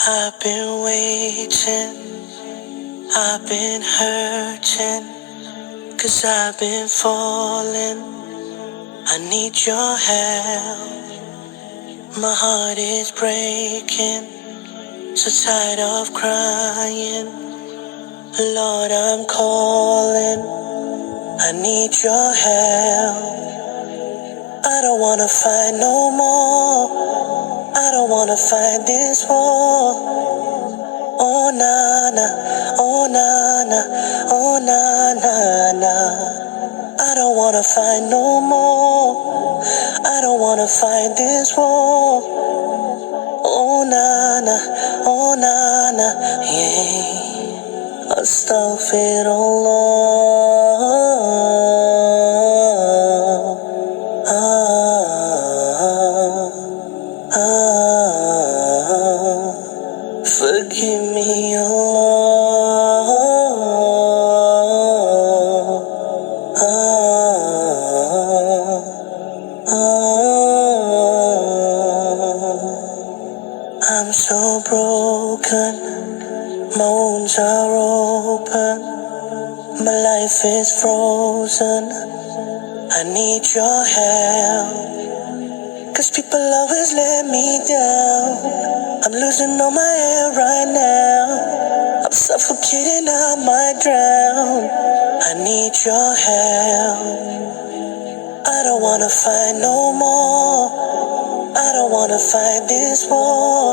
I've been waiting, I've been hurting, 'cause I've been falling. I need your help. My heart is breaking, so tired of crying. Lord, I'm calling, I need your help. I don't wanna fight no more, I don't wanna fight this war. Oh na na, oh na na, oh na na na. I don't wanna fight no more, I don't wanna fight this war. Oh na na, oh na na, yeah. Astaghfirullah. Forgive me, I'm so broken, my wounds are open, my life is frozen. I need your help, 'cause people always let me down. I'm losing all my air right now, I'm suffocating, I might drown. I need your help. I don't wanna fight no more, I don't wanna fight this war.